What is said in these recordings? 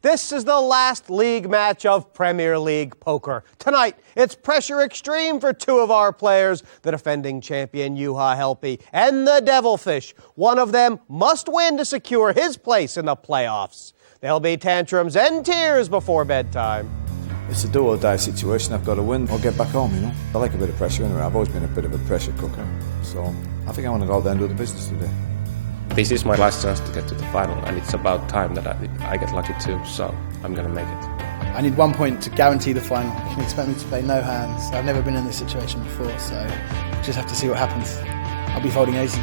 This is the last league match of Premier League poker. Tonight, it's pressure extreme for two of our players, the defending champion Juha Helppi and the Devilfish. One of them must win to secure his place in the playoffs. There'll be tantrums and tears before bedtime. It's a do-or-die situation. I've got to win or get back home, you know. I like a bit of pressure anyway. I've always been a bit of a pressure cooker. So I think I want to go out there and do the business today. This is my last chance to get to the final, and it's about time that I get lucky too, so I'm going to make it. I need 1 point to guarantee the final. You can expect me to play no hands. I've never been in this situation before, so just have to see what happens. I'll be folding aces.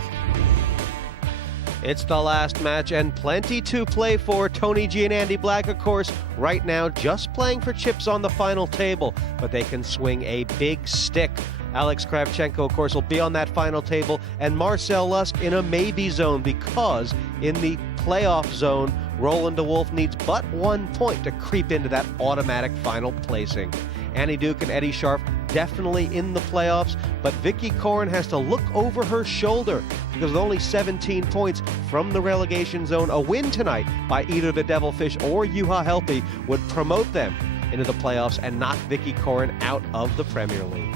It's the last match and plenty to play for. Tony G and Andy Black, of course, right now just playing for chips on the final table, but they can swing a big stick. Alex Kravchenko, of course, will be on that final table, and Marcel Lusk in a maybe zone because in the playoff zone, Roland Wolfe needs but 1 point to creep into that automatic final placing. Annie Duke and Eddie Sharp definitely in the playoffs, but Vicky Koren has to look over her shoulder because with only 17 points from the relegation zone, a win tonight by either the Devilfish or Juha Helppi would promote them into the playoffs and knock Vicky Koren out of the Premier League.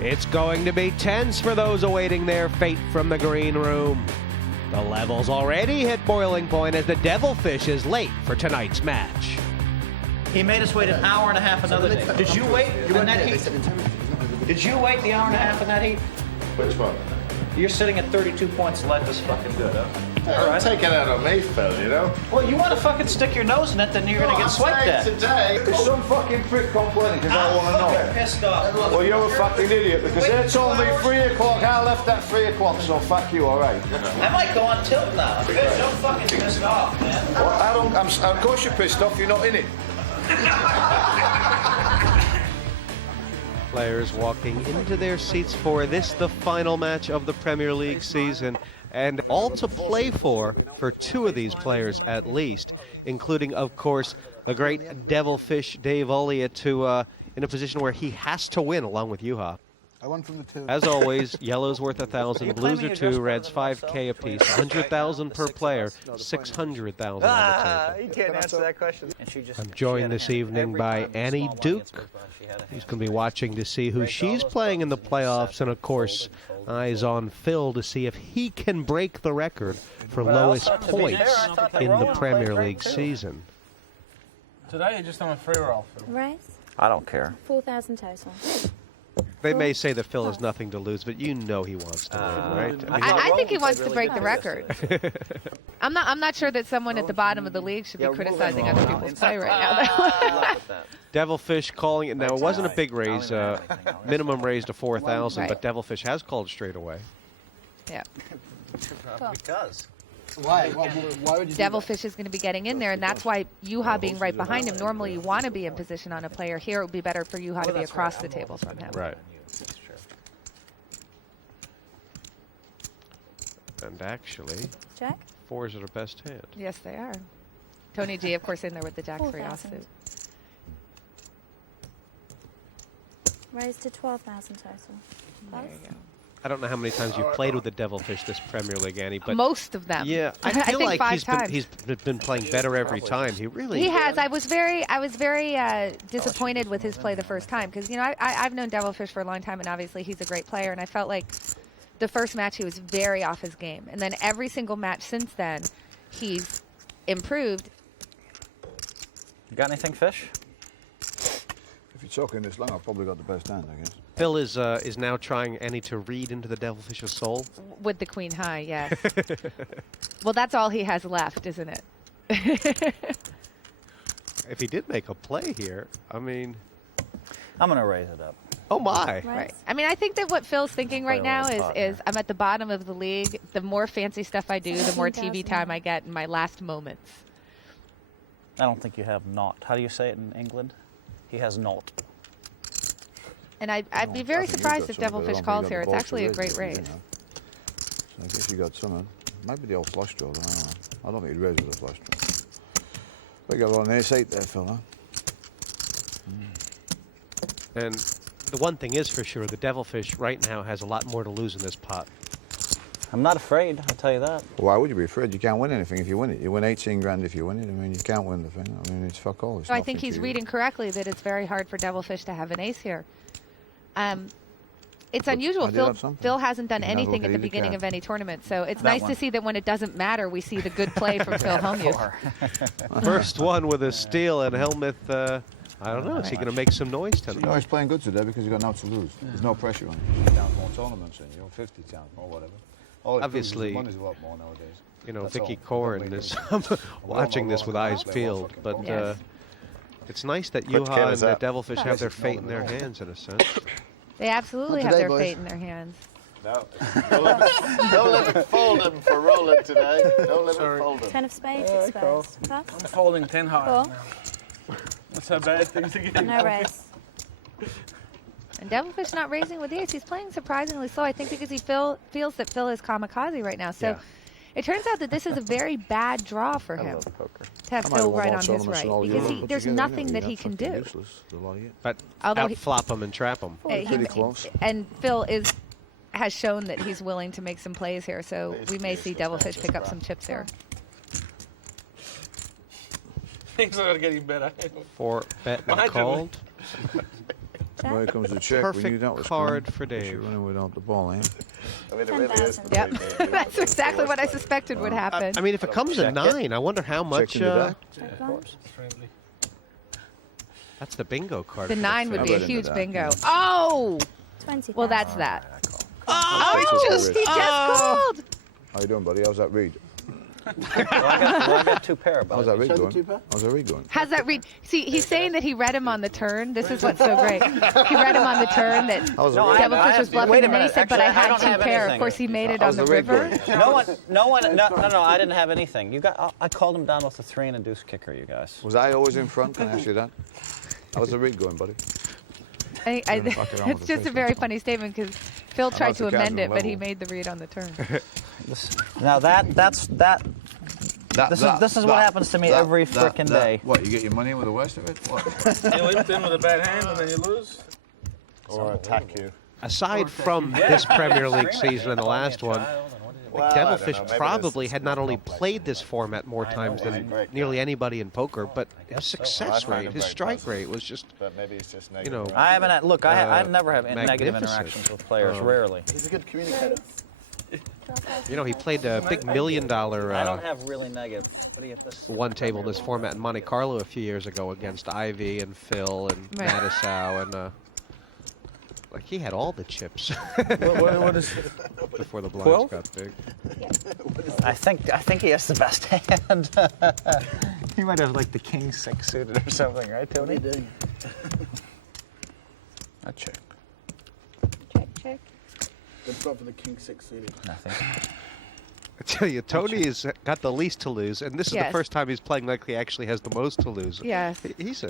It's going to be tense for those awaiting their fate from the green room. The level's already hit boiling point as the Devilfish is late for tonight's match. He made us wait an hour and a half another day. Did you wait in that heat? Did you wait the hour and a half in that heat? Which one? You're sitting at 32 points. Life is fucking good, huh? All right. Take it out on me, Phil, you know? Well, you want to fucking stick your nose in it, then you're going to get swiped at. Today. There's some fucking prick complaining because I want to know. Pissed off. Well, you're a fucking idiot because they told me 3 o'clock. I left at 3 o'clock, so fuck you, all right? I might go on tilt now. You're so fucking pissed off, man. Well, of course you're pissed off. You're not in it. Players walking into their seats for this, the final match of the Premier League season, and all to play for two of these players at least, including, of course, the great Devilfish Dave Olliott in a position where he has to win along with Juha. I won from the two. As always, yellow's worth 1,000, blues are 2, reds 5K apiece, 100,000 per player, 600,000 on the table. You can't answer that question. I'm joined this evening by Annie Duke. He's going to be watching to see who she's playing in the playoffs, and of course, eyes on Phil to see if he can break the record for lowest points in the Premier League season. Today you're just on a free roll. Right? I don't care. 4,000 total. They may say that Phil has nothing to lose, but you know he wants to win, right? I think he wants to break the record. I'm not sure that someone at the bottom of the league should be criticizing other people's play right now. Devilfish calling it. Now, it wasn't a big raise, minimum raise to 4,000, but Devilfish has called straight away. Yeah. Because. Why? Why would you Devilfish is going to be getting in there, and that's why Juha being right behind him. Normally, you want to be in position on a player. Here, it would be better for Juha to be across the table from him. Right. And actually, Jack? 4s are the best hand. Yes, they are. Tony G, of course, in there with the Jack 3 offsuit. Raise to 12,000 total. There you go. I don't know how many times you've played with the Devilfish this Premier League, Annie, but most of them. Yeah, I feel like he's been playing better every time. He has. I was very disappointed with his play the first time because I've known Devilfish for a long time, and obviously he's a great player, and I felt like the first match he was very off his game, and then every single match since then he's improved. You got anything, Fish? If you're talking this long, I've probably got the best hand, I guess. Phil is now trying, Annie, to read into the Devilfish's soul. With the queen high, yes. Well, that's all he has left, isn't it? If he did make a play here, I mean... I'm going to raise it up. Oh, my. Right. I mean, I think that what Phil's thinking right now is I'm at the bottom of the league. The more fancy stuff I do, the more TV time I get in my last moments. I don't think you have not. How do you say it in England? He has not. And I'd be very surprised if Devilfish calls here. It's actually a great raise. So I guess you got some. Maybe the old flush draw. I don't think he'd raise with a flush draw. We got on ace-8 there, Phil, huh? And the one thing is for sure, the Devilfish right now has a lot more to lose in this pot. I'm not afraid, I'll tell you that. Why would you be afraid? You can't win anything if you win it. You win 18 grand if you win it. I mean, you can't win the thing. I mean, it's fuck all. It's So I think nothing he's to you. reading correctly that it's very hard for Devilfish to have an ace here. It's unusual. I did have something. Phil hasn't done You can have a anything look at at the either beginning card. of any tournament, so it's That nice one. to see that when it doesn't matter, we see the good play from Phil Hellmuth. First one with a steal, and Hellmuth, I don't know, is he going to make some noise tonight? No, he's playing good today because he's got nothing to lose. There's no pressure on him. Down more tournaments and you're 50 chance or whatever. All Obviously, money's a lot more nowadays. You know, That's Vicky all. Corrin is watching this with eyes peeled, but Yes. it's nice that Which Juha kid and is the that? Devilfish have their fate in their hands, in a sense. They absolutely Not have today, their boys. fate in their hands. No. Don't let it fold him for Roland today. Don't let it fold him. 10 of spades exposed. Pass. I'm folding 10 high Cool. now. That's a bad thing to get. No raise. And Devilfish not raising with the ace. He's playing surprisingly slow, I think, because he feels that Phil is kamikaze right now. So Yeah. it turns out that this is a very bad draw for him poker. to have I might have Phil won right all on his tournaments right. and all Because Europe put there's together nothing anyway. that he That's can fucking do. Useless, the lot of you. But Although he- outflop him and trap him. Pretty close. And Phil has shown that he's willing to make some plays here, so we may see Devilfish pick up some chips here. Things are getting better. 4 bet and Mind you, called. When it comes to check, we knew Perfect that was card coming. for Because you're Dave. running without the ball, eh? I mean, it really is. 10,000. Yep, that's exactly what I suspected would happen. I mean, if it comes a 9, I wonder how much. Checking the deck. Of course. It's friendly. That's the bingo card. The for 9 would I be a bet into huge that, bingo. yeah. Oh! 20,000. Well, that's that. Oh, He just called! How you doing, buddy? How's that read? I got 2 pair, How's but that read Show the going? keeper. How's that read going? How's that read? See, he's saying that he read him on the turn. This is what's so great. He read him on the turn that How's the No, read? I Devilfish was bluffing, wait a and then he minute. said, but I Actually, I had don't 2 have pair. Of anything. course, he made it How's on the the rig river. going? no, I didn't have anything. You got, I called him down with a 3 and a deuce kicker, you guys. Was I always in front? Can I ask you that? How's the read going, buddy? Fuck around with It's the just a face, very that's all. funny statement because Phil tried that's to a amend casual it, but he level. made the read on the turn. Now this is what happens to me every frickin' day. What, you get your money in with the worst of it? What? You lift in with a bad hand and then you lose. Or attack you. Aside from this Premier League season and the last one, Well, I don't know, Devilfish maybe probably this had is not more only complex. played this format more times than nearly anybody in poker, but his success find rate, him his very strike positive. rate was just, But maybe it's just you negative. know, I haven't had, look, I never have negative magnificent. interactions with players, rarely. He's a good communicator. you know, he played a big $1 million I don't have really negative. What do you have this? one table in this format in Monte Carlo a few years ago against Ivy and Phil and Right. Mattisau and like he had all the chips What is before the blinds 12? got big. I think he has the best hand. He might have like the king 6 suited or something, right, What are you Tony? doing? I check. Check. Good spot for the king 6 suited. Nothing. I tell you, Tony's got the least to lose, and this is the Yes. first time he's playing like he actually has the most to lose. Yes. He's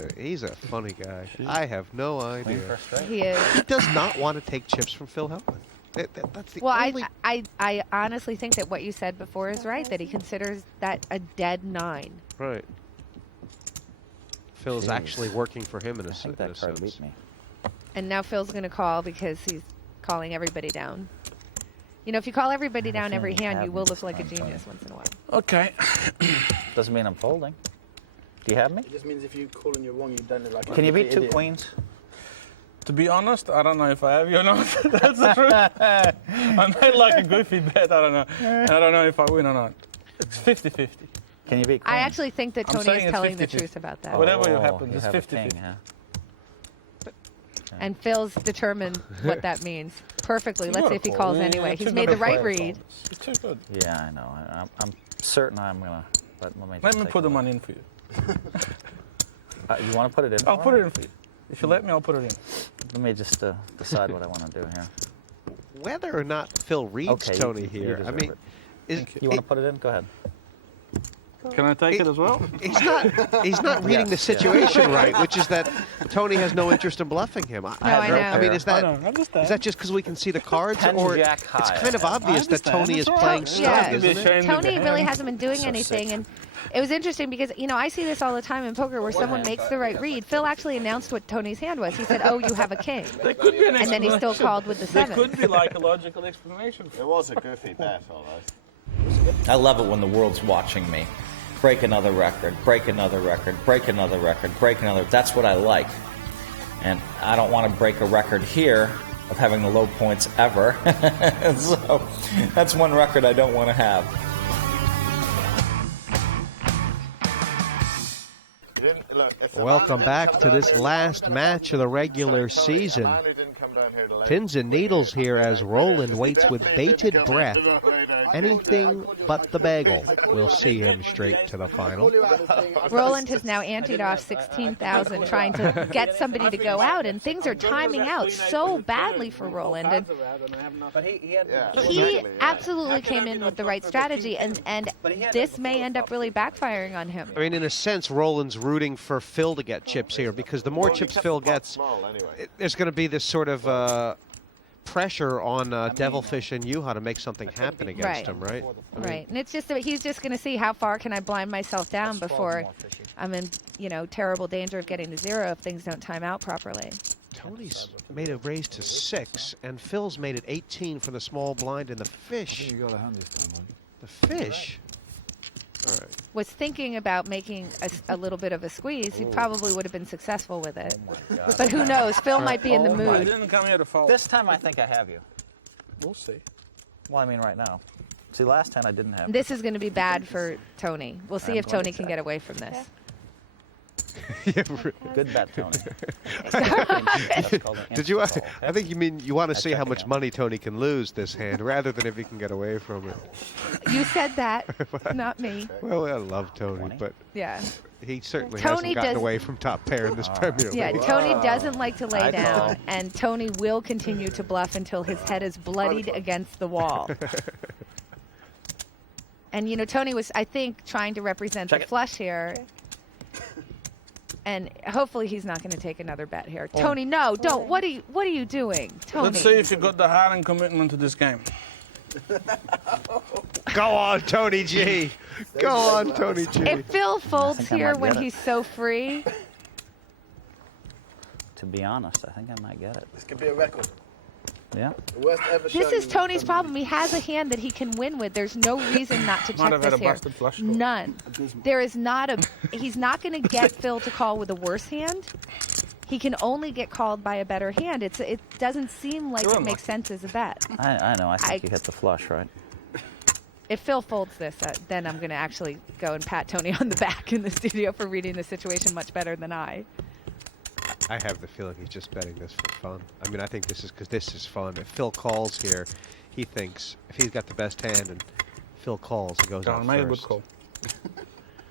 a funny guy. I have no Clean idea. first straight. He is. He does not want to take chips from Phil Hellmuth. That's the Well, only. I honestly think that what you said before is right, that he considers that a dead 9. Right. Phil's Jeez. actually working for him in a, I think in a that card sense. beat me. And now Phil's going to call because he's calling everybody down. You know, if you call everybody down every feeling you hand, have you will me look like a sometime. genius once in a while. Okay. Doesn't mean I'm folding. Do you have me? It just means if you call and you're wrong, you don't look like a Can you beat complete 2 idiot. queens? To be honest, I don't know if I have you or not. That's the truth. I made like a goofy bet. I don't know. And I don't know if I win or not. It's 50-50. Can you beat queen? I actually think that I'm Tony saying is it's telling the 50-50. truth about that. Whatever Oh, happens, you it's have a 50-50. king, huh? And Phil's determined what that means perfectly. You Let's gotta see if he call. calls You're anyway. too He's good made a the right player, read. Thomas. It's too good. Yeah, I know. I'm certain I'm gonna. Let me, Let just me take put a the look. money in for you. You want to put it in? I'll for put me? it in for you. If you let me, I'll put it in. Let me just decide what I want to do here. Whether or not Phil reads Okay, Tony you here, I deserve mean, it. is You want to put it in? Go ahead. Can I take it as well? He's not reading the situation right, which is that Tony has no interest in bluffing him. I know. I mean, is that I understand. is that just because we can see the cards, Ten or jack it's high. kind of obvious that understand. Tony is That's all playing right. snug, Yeah. isn't it? Ashamed of Tony the really hand. hasn't been doing anything, and it was interesting because I see this all the time in poker where someone makes the right read. Phil actually announced what Tony's hand was. He said, "Oh, you have a king," There could be an and then he still called with the There 7. could be like a logical explanation. It was a goofy bet, all right. I love it when the world's watching me. Break another record, break another record, break another record, break another. That's what I like. And I don't want to break a record here of having the low points ever. So that's one record I don't want to have. Welcome back to this last match of the regular season. Pins and needles here as Roland waits with bated breath. Anything but the bagel will see him straight to the final. Roland has now anteed off 16,000, trying to get somebody to go out, and things are timing out so badly for Roland. And But he absolutely came in with the right strategy, and this may end up really backfiring on him. I mean, in a sense, Roland's rooting for Phil to get chips here, because the more chips Phil gets, there's going to be this sort of pressure on Devilfish and Juha to make something happen against him, right? Right, and it's just that he's just going to see how far can I blind myself down before I'm in, terrible danger of getting to 0 if things don't time out properly. Tony's made a raise to 6, and Phil's made it 18 for the small blind and the fish. You got a hand this time, man. The fish? All right. Was thinking about making a little bit of a squeeze. He probably would have been successful with it. But who knows? Phil might be in the I mood. didn't come here to fold. this time I think I have you. We'll see. Well, I mean right now. See, last time I didn't have you. This is going to be bad for Tony. We'll see if Tony can get away from this. Good bet, Tony. Did you? I think you mean you want to see how much money Tony can lose this hand, rather than if he can get away from it. You said that, not me. Well, I love Tony, but Yeah. he certainly Tony hasn't gotten does- away from top pair in this Premier Yeah, League. Tony doesn't like to lay I down, know. and Tony will continue to bluff until his head is bloodied against the wall. And, Tony was, I think, trying to represent the flush here. And hopefully he's not going to take another bet here. Tony, no, don't. What are you doing? Tony. Let's see if you got the heart and commitment to this game. Go on, Tony G. Go on, Tony G. If Phil folds think I here might when get it. he's so free, To be honest, I think I might get it. This could be a record. Yeah. The worst ever this shown is in Tony's the problem. He has a hand that he can win with. There's no reason not to Might check have had this a here. busted flush draw. None. There is not a. He's not going to get Phil to call with a worse hand. He can only get called by a better hand. It doesn't seem like You're it makes sense as a bet. I know. I think you hit the flush, right? If Phil folds this, then I'm going to actually go and pat Tony on the back in the studio for reading the situation much better than I. I have the feeling he's just betting this for fun. I mean, I think this is because this is fun. If Phil calls here, he thinks if he's got the best hand and Phil calls, he goes out Made a good first. call.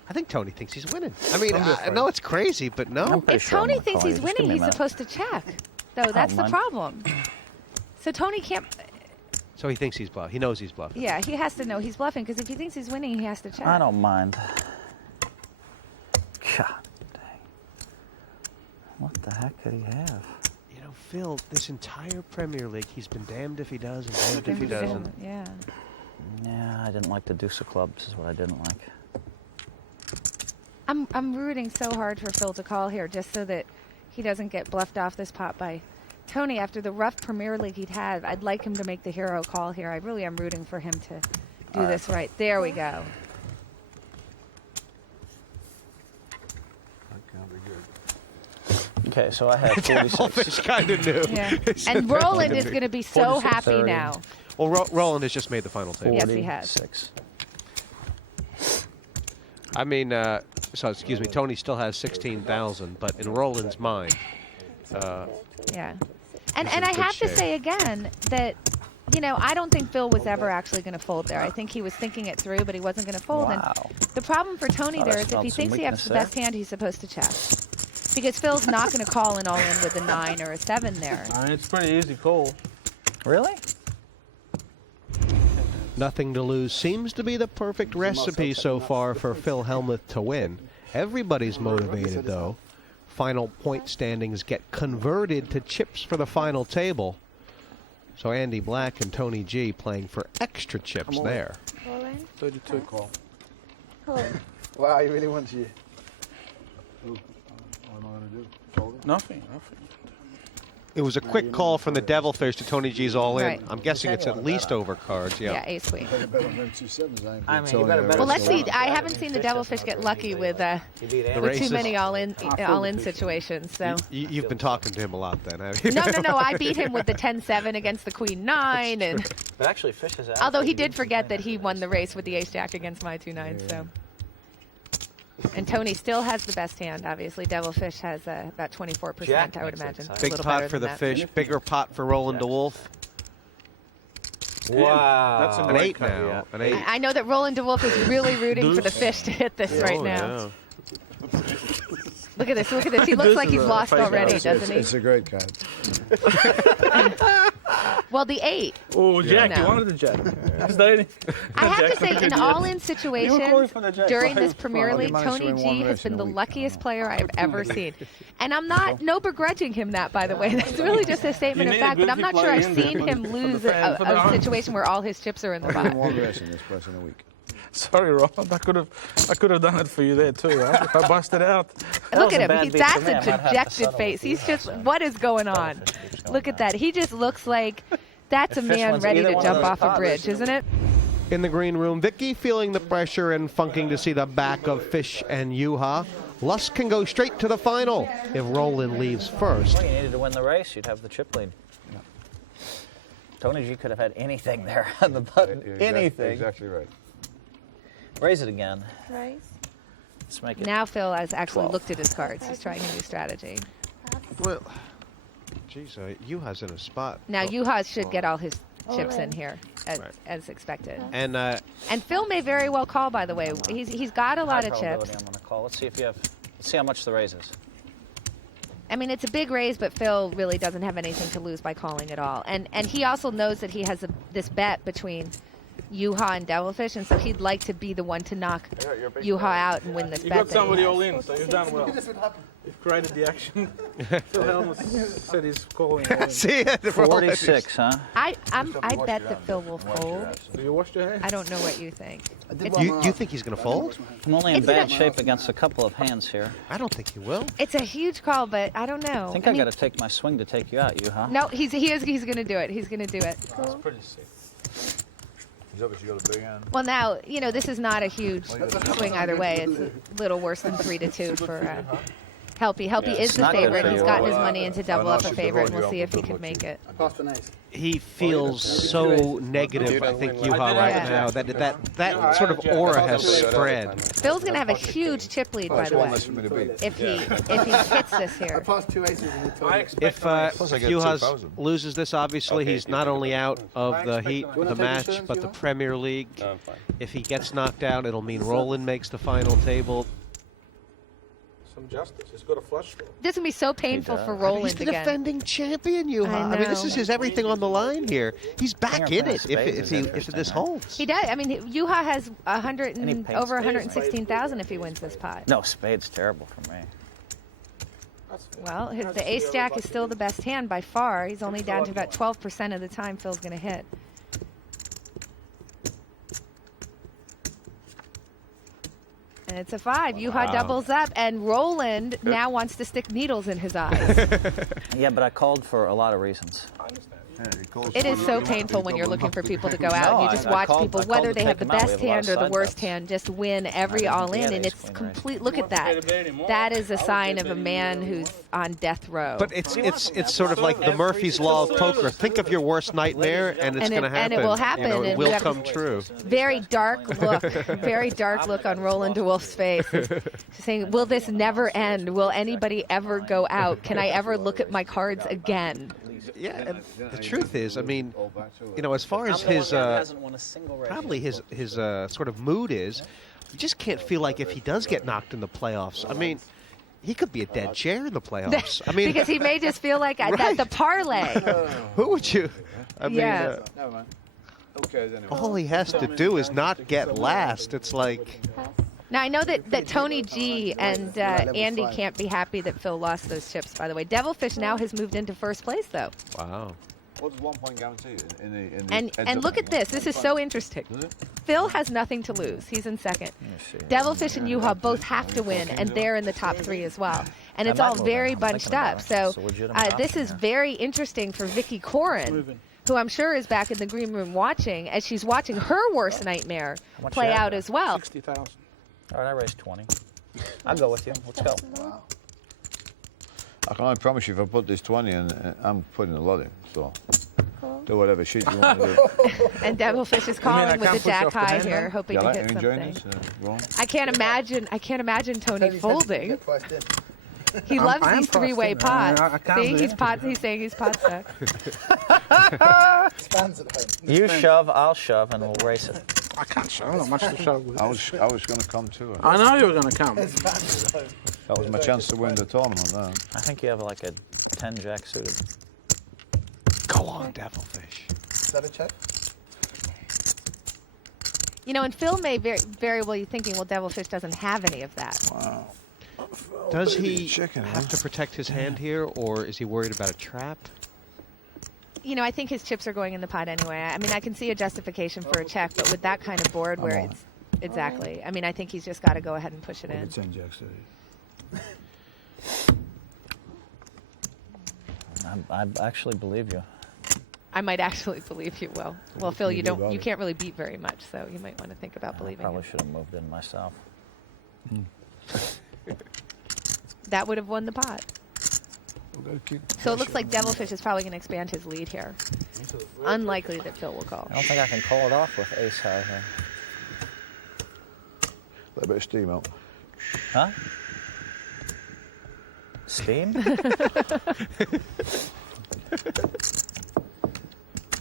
I think Tony thinks he's winning. I mean, I know it's crazy, but no. I'm pretty If sure I'm Tony gonna thinks call you. he's Just give winning, me a he's minute. supposed to check. Though that's the mind. problem. So Tony can't. So he thinks he's bluffing. He knows he's bluffing. Yeah, he has to know he's bluffing because if he thinks he's winning, he has to check. I don't mind. God dang. What the heck could he have? You know, Phil, this entire Premier League, he's been damned if he does and damned if he doesn't. Yeah. Yeah, I didn't like the deuce of clubs is what I didn't like. I'm rooting so hard for Phil to call here just so that he doesn't get bluffed off this pot by Tony after the rough Premier League he'd had. I'd like him to make the hero call here. I really am rooting for him to do this right. There we go. Okay, so I have 46. Devilfish kind of knew. Yeah. And Roland is going to be so 46, happy 30. now. Well, Roland has just made the final table. Yes, he has. 46. I mean, so excuse me, Tony still has 16,000, but in Roland's mind, Yeah. And He's in I good have to shape. say again that, I don't think Phil was ever actually going to fold there. I think he was thinking it through, but he wasn't going to fold. Wow. And the problem for Tony Thought I there is if smelled he some thinks he has weakness the there. best hand, he's supposed to check. Because Phil's not going to call an all-in with a 9 or a 7 there. It's pretty easy call. Really? Nothing to lose seems to be the perfect recipe so far for Phil Hellmuth to win. Everybody's motivated, though. Final point standings get converted to chips for the final table. So Andy Black and Tony G playing for extra chips there. 32 call. Wow, he really wants you. What am I going to do? Fold it? Nothing. It was a quick call from the Devilfish to Tony G's all in. Right. I'm guessing it's at least over cards. Yeah, ace queen. Better bet on them 2 sevens. I ain't I been mean, telling you better you bet that. Well, let's see. Well, I haven't seen the Devilfish get lucky with races. too many all-in situations. So You've been talking to him a lot then, have you? no. I beat him with the 10-7 against the Queen 9, and But actually, Fish is out. although he did forget that he won the race with the Ace Jack against my 2-9. So. And Tony still has the best hand, obviously. Devilfish has about 24%, Jack I would makes it imagine. exciting. A Big little pot better for than the that. fish, bigger pot for Roland DeWolf. Wow. That's An 8 now. An 8. I know that Roland DeWolf is really rooting for the fish to hit this right now. Yeah. Look at this. He looks like he's lost already, doesn't he? It's a great card. Well, the 8. Oh, Jack, No. you wanted the Jack. Is that any? I have to say, in all-in You situations were calling for the Jack. during Why? this Premier Well, League, he managed to Tony win one G has race in been a the week. luckiest player I have ever seen. And I'm no begrudging him that, by the way. That's really just a statement You of need a fact. But I'm goofy not sure player I've in there seen for him the lose fan, for the a arms. situation where all his chips are in the I've pot. won one race in this place in a week. Sorry, Roland. I could have done it for you there too. Huh? If I busted out. Look was a at him. bad beat for That's me. a I might have to dejected settle face. with you He's just, guys. what is going on? Look at that. He just looks like that's a If Fish man wins ready either to one of jump those off a pots, bridge, isn't it? In the green room, Vicky feeling the pressure and funking to see the back of Fish and Juha. Lust can go straight to the final if Roland leaves first. Well, you needed to win the race. You'd have the chip lead. Tony G could have had anything there on the button. Anything. Exactly right. Raise it again. Raise. Let's make it. Now Phil has actually 12. looked at his cards. He's trying a new strategy. Well, geez, Juha's in a spot. Now Juha should get all his chips All in in. here, as expected. And And Phil may very well call, by the way. He's got a lot of High probability chips. I'm going to call. Let's see if you have. Let's see how much the raise is. I mean, it's a big raise, but Phil really doesn't have anything to lose by calling at all. And he also knows that he has this bet between Juha and Devilfish, and so he'd like to be the one to knock Juha out and win this You bet. got that he somebody has. all in, so you've done well. You've created the action. Phil Hellmuth said he's calling all in. see it. 46, huh? I bet that Phil will fold. So you washed your hands? I don't know what you think. You think he's going to fold? I'm only in It's bad not- shape against a couple of hands here. I don't think he will. It's a huge call, but I don't know. I think I got to take my swing to take you out, Juha. No, he's going to do it. He's going to do it. That's pretty sick. He's obviously got a big hand. Well, now, this is not a huge swing either way. It's a little worse than 3-2 for Helppi. Helppi is the not good favorite. for He's you. gotten his money into double no, up a she's favorite, and avoiding we'll see you if he up can too make it. I passed an ace. He feels so negative, I think, Juha, right Yeah. now, that sort of aura has spread. Phil's going to have a huge chip lead, by It's the one way, less for me to beat. if he hits this I here. passed 2 aces in the tournament. If Plus I get Juha 2,000. loses this, obviously, he's not only out of the heat of the take match, your turns, but the Juha? Premier League. If he gets knocked out, it'll mean Roland makes the final table. Some justice. He's got a flush draw. This is going to be so painful for He's Roland the again. defending champion, Juha. I I mean, this know. is his everything on the line here. He's back King in or it pair of if spades is this interesting, holds. He does. I mean, Juha has Any paid over spades? 116,000 if he wins this pot. No, spade's terrible for me. Well, the ace jack is still the best hand by far. He's only down to about 12% of the time Phil's going to hit. And it's a 5. Juha doubles up, and Roland now wants to stick needles in his eyes. Yeah, but I called for a lot of reasons. It is so painful when you're looking for people to go out and you just I watch called- people, I called whether to they have take the him out. We best have a lot hand of or the side worst bets. hand, just win every I all think he in, had and ace it's queen, complete. Look at that. That is a sign of a man who's on death row. But it's sort of like the Murphy's Law of poker. Think of your worst nightmare, and it's And going to it- happen. and it will happen, You know, and it you will have come to- true. Very dark look on Roland DeWolf's face. He's saying, will this never end? Will anybody ever go out? Can I ever look at my cards again? Yeah, and the truth is, I mean, as far as his probably his sort of mood is, you just can't feel like if he does get knocked in the playoffs. I mean, he could be a dead chair in the playoffs. I mean, Because he may just feel like Right. the parlay. who would you? I mean, Yeah. No, man. cares anyway? All he has to do is not get last. It's like, Now, I know that Tony G and Andy can't be happy that Phil lost those chips, by the way. Devilfish now has moved into first place, though. wow. What's 1 point guarantee in the And look at this. This is so interesting. Phil has nothing to lose. He's in second. Devilfish and Juha both have to win, and they're in the top 3 as well. And it's all very bunched up. So this is very interesting for Vicky Corin, who I'm sure is back in the green room watching, as she's watching her worst nightmare play out as well. 60,000. All right, I raised 20. I'll go with you. Let's go. Wow. I can only promise you if I put this 20 in, I'm putting a lot in, so do whatever shit you want to do. And Devilfish is I calling with can't the push jack off the high hand, here, then? hoping You to like get enjoying something. this? Ron? I can't imagine Tony folding. He loves I am these three-way frosted. I pots. can't See, do he's anything. saying he's pot stuck. Spans at home. You shove, I'll shove, and we'll race it. I can't show. Not much to show with I this. was going to come too. I know you were going to come. That was my chance to win the tournament. That. I think you have like a 10 jack suited. Go on, Devilfish. Is that a check? You know, and Phil may very well be thinking, well, Devilfish doesn't have any of that. Wow. Does he chicken, have huh? to protect his hand here, or is he worried about a trap? You know, I think his chips are going in the pot anyway. I mean, I can see a justification for a check, but with that kind of board where it's exactly. I mean, I think he's just got to go ahead and push it in. 10 jacks. I actually believe you. I might actually believe you will. Well, Phil, you can't really beat very much, so you might want to think about I believing probably him. should have moved in myself. That would have won the pot. So it looks like Devilfish is probably going to expand his lead here. Unlikely that Phil will call. I don't think I can call it off with ace high here. Let a bit of steam out. Huh? Steam?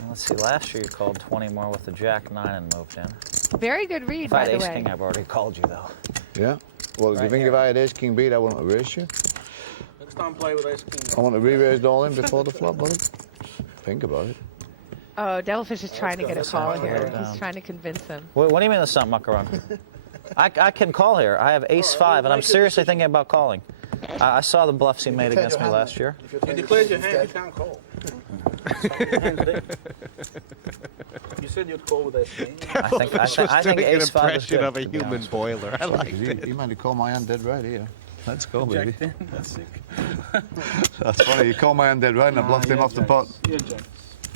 Let's see, last year you called 20 more with the jack 9 and moved in. Very good read, If I by had the ace way. king, I've already called you, though. Yeah? Well, do you Right think here. if I had ace king beat, I wouldn't have raised you? Next time play with ace king. I want to re-raised all in before the flop, buddy. Think about it. Oh, Devilfish is trying to get a call here. down. He's trying to convince him. What do you mean there's something muck around? I can call here. I have ace 5, and I'm seriously thinking about calling. I saw the bluffs he made against me last year. You declared your hand, you can't call. You said you'd call with ace king. I think doing an ace 5 is impression good. of a human boiler. I like it. You might have called my hand dead right here. Let's go, baby. Jack 10, that's sick. That's funny. You called my hand dead right and I blocked him off the pot. You're Jack.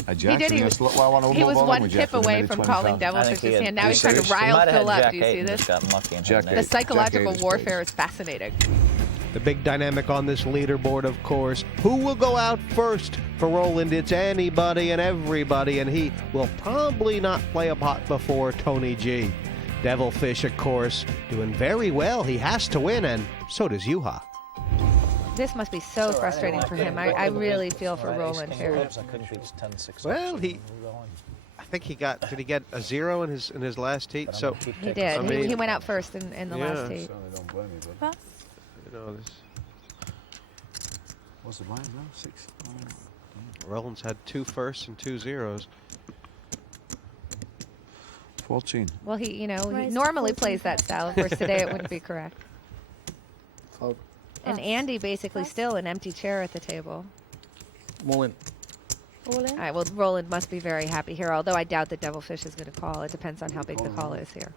I He jacked did. him. He That's was, why I want to he was move on one with tip Jack, and away made it from 20,000. calling I think Devilfish's he had- hand. Now he's he trying to serious? rile might have Phil had up. jack Do you 8 see and this? just got unlucky and Jack had The an ace. psychological Jack 8 is warfare is fascinating. The big dynamic on this leaderboard, of course. Who will go out first? For Roland, it's anybody and everybody, and he will probably not play a pot before Tony G. Devilfish, of course, doing very well. He has to win, and so does Juha. This must be so frustrating for him. I really feel for Roland here. I couldn't beat 10-6. Well, I think he got. Did he get a 0 in his last heat? So He did. I mean- He went out first in the last Yeah. heat. Don't blame me, but you know, this, what's the blind now? 6. Roland's had 2 firsts and 2 zeros. 14. Well, he Raise normally to plays that style. Of course, today it wouldn't be correct. Fold. And Andy basically still an empty chair at the table. All in. All in. All right, well, Roland must be very happy here, although I doubt that Devilfish is going to call. It depends on how big the call is here.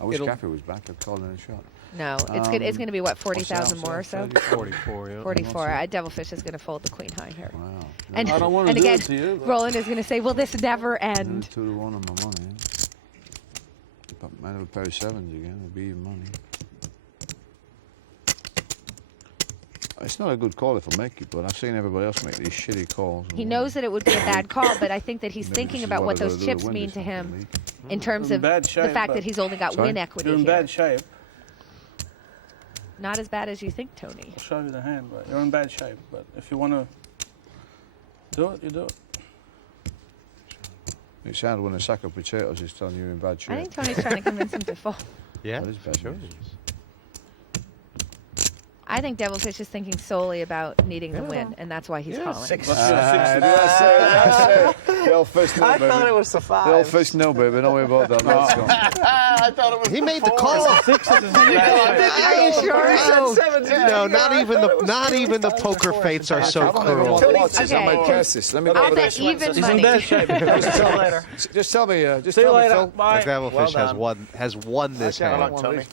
I wish It'll- Cafe was back. I'd call in a shot. No, it's going to be, what, 40,000 more or so? 44, yeah. 44. Devilfish is going to fold the queen high here. Wow. And, I don't wanna and do again, it to you, but- Roland is going to say, will this never end? 2 to 1 on my money. But might have a pair of 7s again. It'll be even money. It's not a good call if I make it, but I've seen everybody else make these shitty calls. He knows that it would be a bad call, but I think that he's Maybe thinking this is about what I gotta those do chips win mean this to fucking him league. in terms In of bad the shape, fact but- that he's only got Sorry? win equity You're in here. bad shape. Not as bad as you think, Tony. I'll show you the hand, but you're in bad shape. But if you want to do it, you do it. It sounds when a sack of potatoes is telling you you're in bad shape. I think Tony's trying to convince him to fold. Yeah, That is bad sure. news. I think Devilfish is thinking solely about needing the win, and that's why he's calling. Devilfish, no, I baby. thought it was the 5. Devilfish, no, baby. Don't worry about that. Let's go. I thought it was. He made the 4. call. Are you sure? No, not even the poker fates are so cruel. I might pass this. Let me I'll go bet even money. Just tell me, See you later. Phil. Bye. Devilfish has won this hand.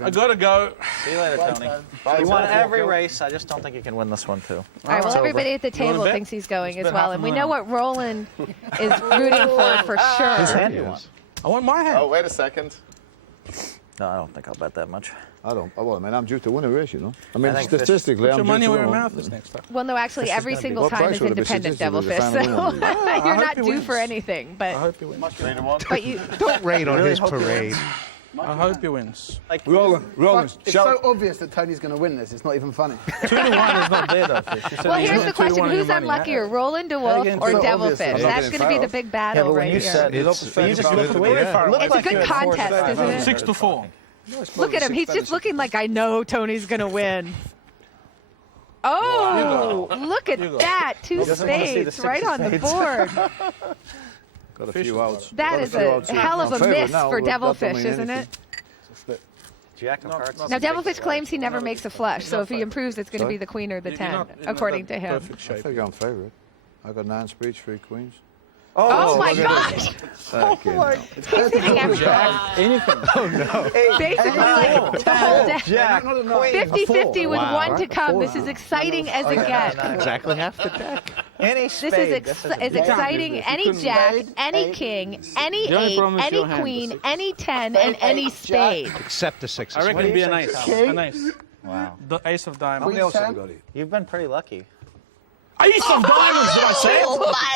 I gotta go. See you later, Tony. Bye, You won Tony. every race. I just don't think you can win this one, too. All right, well, everybody at the table bet? thinks he's going as bet well, half and a we million. know what Roland is rooting for sure. hand you want? I want my hand. Oh, wait a second. No, I don't think I'll bet that much. I don't. Well, I mean, I'm due to win a race, you know. I mean, I think Fish- statistically, Put I'm your due money to where your win. mouth is next time. Well, no, actually, every single What time price is would it be independent statistically, Devilfish, the so final one? you're hope not he due wins. for anything. I But hope he wins. 3-1. but you Don't rain on his hope he parade. I hope he wins. Roland, It's shout. so obvious that Tony's going to win this. It's not even funny. 2-1 is not there, though, Fish. You said well, he's here's not the question: 2-1 in who's your money, unluckier, yeah? Roland, DeWolf, again, or so obvious. Devilfish? I'm not That's getting going to be the fouled. big Yeah, battle but when right you here. said You just looked way far away. It's a good contest, isn't it? 6-4. Look at him. He's just looking like I know Tony's going to win. Oh, look at that. 2 doesn't wanna see the spades right six on the spades. board. Got a few outs. That is a hell of a miss for Devilfish, isn't it? Jack of hearts. Now, Devilfish claims he never makes a flush, so if he improves, it's going to be the queen or the 10, according to him. I think I'm favourite. I got 9 spades, 3 queens. Oh my gosh! He's hitting everything. Anything. Basically, like the whole deck. Jack, 50-50 with Wow. one to come. This is exciting as it gets. Exactly half the deck. Any This spade. is This is exciting. Any jack, any king, any The only 8, problem is any your hand. queen, any 10, and any spade. Except the 6 I of reckon spades. it'd be a nice. A nice. Wow. The ace of How diamonds. many outs have I got here? You've been pretty lucky. Ace of diamonds, did I say?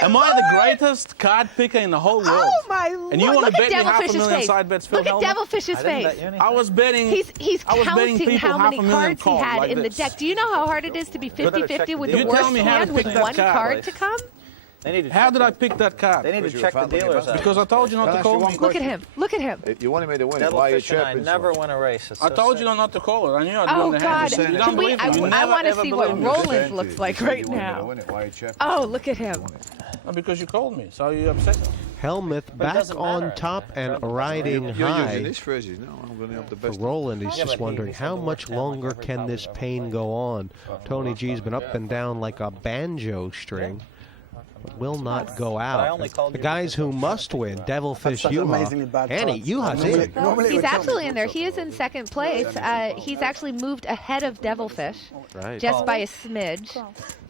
Am I the greatest card picker in the whole world? Oh my lord! And you want Look to at bet me half a Devilfish's million face. side bets, Phil Look at Hellmuth? Devilfish's I didn't bet face. you anything. I was betting. He's I was betting counting people how half many a million cards he calls had like in the this. deck. Do you know how hard it is to be better check 50-50 the with dealer. the You tell worst me how to hand with pick that one card, card please. to come? They need to How check did the- I pick that card? They need to Because check you're the a family dealers man. out. Because I told you not Can I to ask call you me. one Look at him. Look at him. You wanted me to win it. Why are you Devilfish and I champions? never win a race. It's I so told sad. you not to call her. I knew I'd Oh win the hand. God! You don't Can we? believe me. You I never, want to ever see what believe me. Roland looks like right now. Oh, look at him. No, because you called me, so you upset me. Hellmuth But it back doesn't on matter. top and riding You're using high. these phrases. No, I'm going to have the For best. Roland, he's Yeah, just but wondering he's how had to much work down longer like every can time this we've ever pain played. go on. Tony G's been up and down like a banjo string. But will not go I only out. called The you guys because who must win, Devilfish, such amazingly Juha. bad Annie, cards. Juha's in. He's absolutely in there. He is in second place. He's actually moved ahead of Devilfish Right. just by a smidge.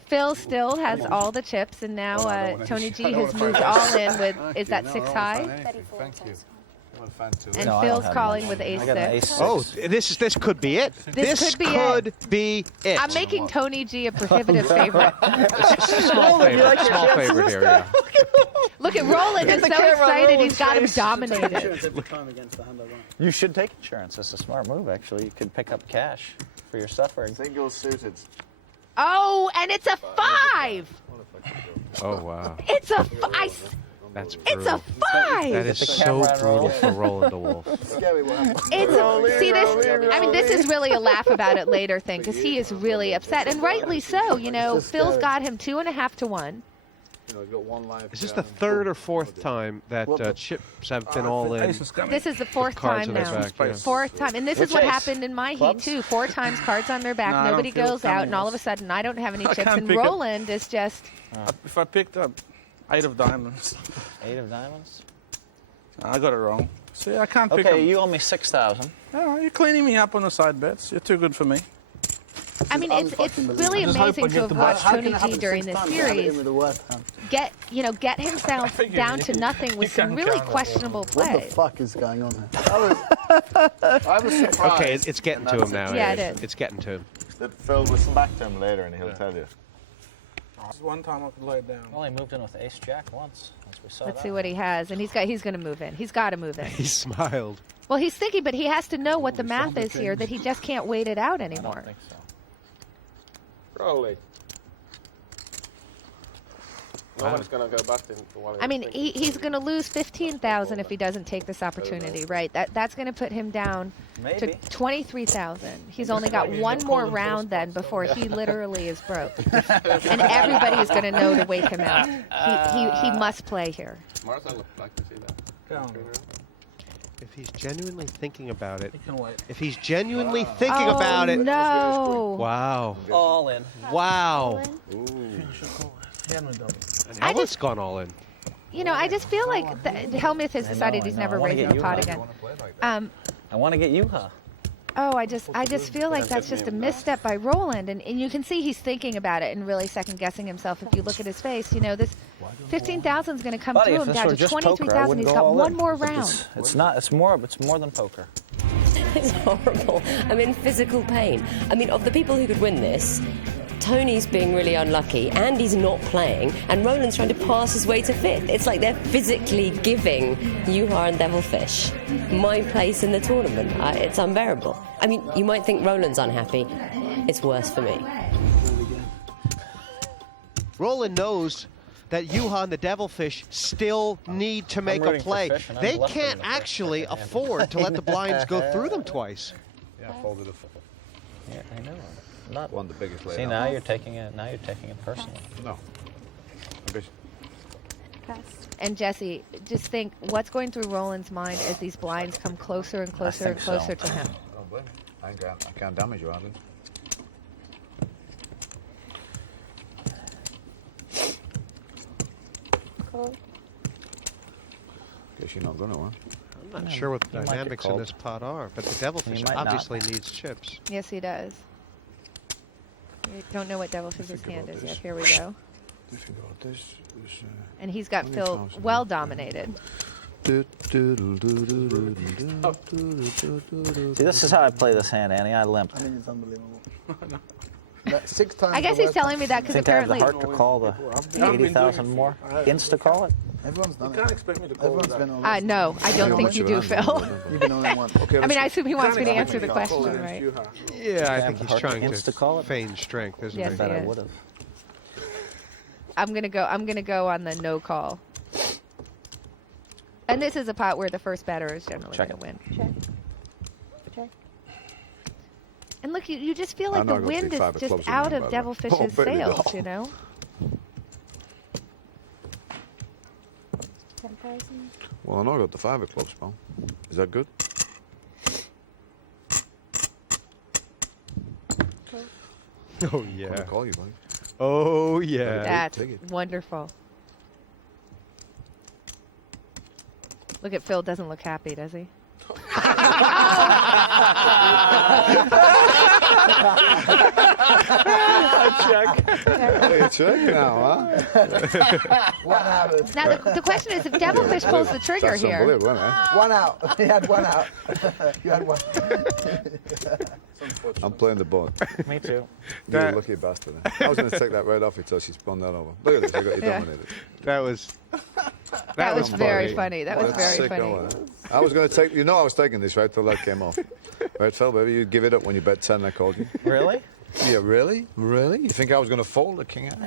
Phil still has all the chips, and now Tony G has moved all in with, is that 6 high? Thank you. I'm a fan too. And No, I don't Phil's have calling much. with ace I got an 6. ace Oh, 6. this could be it. This could be it. I'm making Tony G a prohibitive favorite. Small favorite here. Yeah. Look at Roland. He's so excited. He's got him dominated. You should take insurance. It's a smart move, actually. You could pick up cash for your suffering. Single suited. Oh, and it's a 5. Oh wow, It's a 5. that's It's brutal. a 5. That is the so camera and brutal roll. for Roland DeWolf. Scary one. It's see this. I mean, this is really a laugh about it later thing because he is really upset, and rightly so. You know, Phil's got him 2.5 to 1. You know, I've got one life. Is this the third or fourth time that chips have been all in? Ace is coming. This is the 4th Cards time in their now. back, yeah. 4th time, and this is what happened in my heat too. 4 times cards on their back, No, I don't nobody feel goes out, coming and all of a else. sudden I don't have any I chips, can't and pick up. Roland is just. If I picked up 8 of diamonds, 8 of diamonds? I got it wrong. See, I can't pick up. Okay, you owe me 6,000. Oh, you're cleaning me up on the side bets. You're too good for me. I mean, it's really I just hope I amazing get to have the watched How Tony can it happen G during 6 this times? I have it in series with the worst hand. get himself figured down you- to nothing with you some can't really count on questionable What the play. fuck is going on here? I was surprised. Okay, it's getting to him now. Yeah, it is. It's getting to him. That Phil will come back to him later and he'll tell you. One time I could lay it down. Well, he moved in with Ace Jack once. As we saw Let's that. see what he has, and he's going to move in. He's got to move in. He smiled. Well, he's thinking, but he has to know what the math is here, that he just can't wait it out I anymore. don't think so. Rolly. Nobody's going to go back to while I mean, he's going to lose 15,000 if he doesn't take this opportunity, right? That's going to put him down to 23,000. He's only got one more round then before he literally is broke, and everybody is going to know to wake him out. He must play here. Mars, I would like to see that. If he's genuinely thinking about it, He can wait. if he's genuinely thinking about it, No. wow, All in. wow, He had no double. and Hellmuth's gone all in. You know, I just feel like Hellmuth has decided he's never raising a pot again. I want to get Juha. Oh, I just feel like that's just a misstep by Roland, and you can see he's thinking about it and really second guessing himself. If you look at his face, you know this 15,000 is going to come Buddy, through if him this down were to just poker, I 23,000. wouldn't He's go got all one in. more round. It's more than poker. It's horrible. I'm in physical pain. I mean, of the people who could win this, Tony's being really unlucky, Andy's not playing, and Roland's trying to pass his way to fifth. It's like they're physically giving Juha and Devilfish my place in the tournament. It's unbearable. I mean, you might think Roland's unhappy. It's worse for me. Roland knows that Juha and the Devilfish still need to make a rooting for play. fish, and I'm They bluffing can't the fish. actually afford to let the blinds go through them twice. Yeah, I folded a fold. Yeah, I know. Not One of the biggest layers. See, now you're taking it. Now you're taking it personally. No. Pass. And Jesse, just think what's going through Roland's mind as these blinds come closer and closer and think so. closer to him. I don't blame you. I can't damage you, Arden. Call. Guess you're not going to, huh? I'm not sure what the might get dynamics in called. this pot are, but the Devilfish might not. obviously needs chips. Yes, he does. We don't know what Devilfish's hand is yet. Here we go. Think about this. And he's got Phil well dominated. See, this is how I play this hand, Annie. I limp. I mean, it's unbelievable. 6 times. I guess he's telling me that I because think I have the apparently heart to call the 80,000 more. Insta call it. Everyone's done You it. can't expect me to call Everyone's that. been on. no, I don't think you do, Phil. You've been on it once. Okay, I mean, I assume he wants me to Can't answer the expect me to call question, against right? Juha. Yeah, I have think the he's heart trying to to call it. feign strength, isn't Yes, he? Bet I is. would have. I'm gonna go on the no call. And this is a pot where the first batter is generally Check going to it. win. Check. Check. And look, you just feel I like know the I got wind three is five of just clubs in out there, of by the way. Devilfish's Oh, baby sails, doll. you know? 10,000. Well, I know I got the 5 of clubs, pal. Is that good? Oh, I'm yeah. gonna call you, buddy. Oh, yeah. That's take it. wonderful. Look at Phil, doesn't look happy, does he? Check now, huh? One out. Now, the question is if Devilfish pulls the trigger That's here. unbelievable, isn't it? One out. He had one out. You had one. I'm playing the board. Me too. You're a lucky bastard. I was going to take that right off you till she spun that over. Look at this. I got you Yeah. dominated. That was That was very funny. funny. That was That's very sick, funny. wasn't it? I was going to take, you know I was taking this right till that came off. Right, Phil, baby, you give it up when you bet 10, I called you. Really? Yeah, really? Really? You think I was going to fold the king out?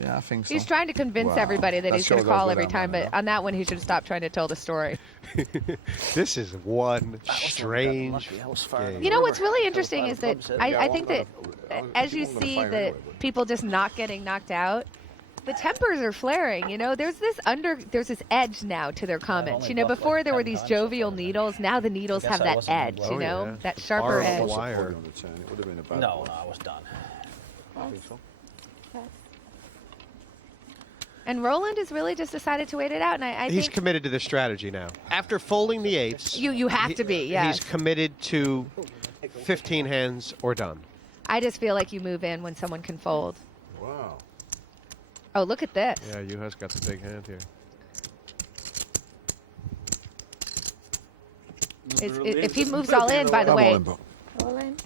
Yeah, I think so. He's trying to convince Wow. everybody that That he's going shows to how call good every I'm time, at but on that one, he should stop trying to tell the story. This is one strange game. You know what's really interesting is that I think that as you see the people just not getting knocked out, the tempers are flaring. You know, there's this edge now to their comments. You know, before there were these jovial needles. Now the needles I have guess I that wasn't edge. really You know, yeah. that sharper Barbed edge. wire. It would have been a bad No, I was done. Pass. Pass. And Roland has really just decided to wait it out. And I He's think committed to this strategy now. After folding the 8s, you have to be. Yes. he's committed to 15 hands or done. I just feel like you move in when someone can fold. Wow. Oh, look at this. Yeah, Juha's got the big hand here. If he moves all in, by the I'm way. all in, bro. All in.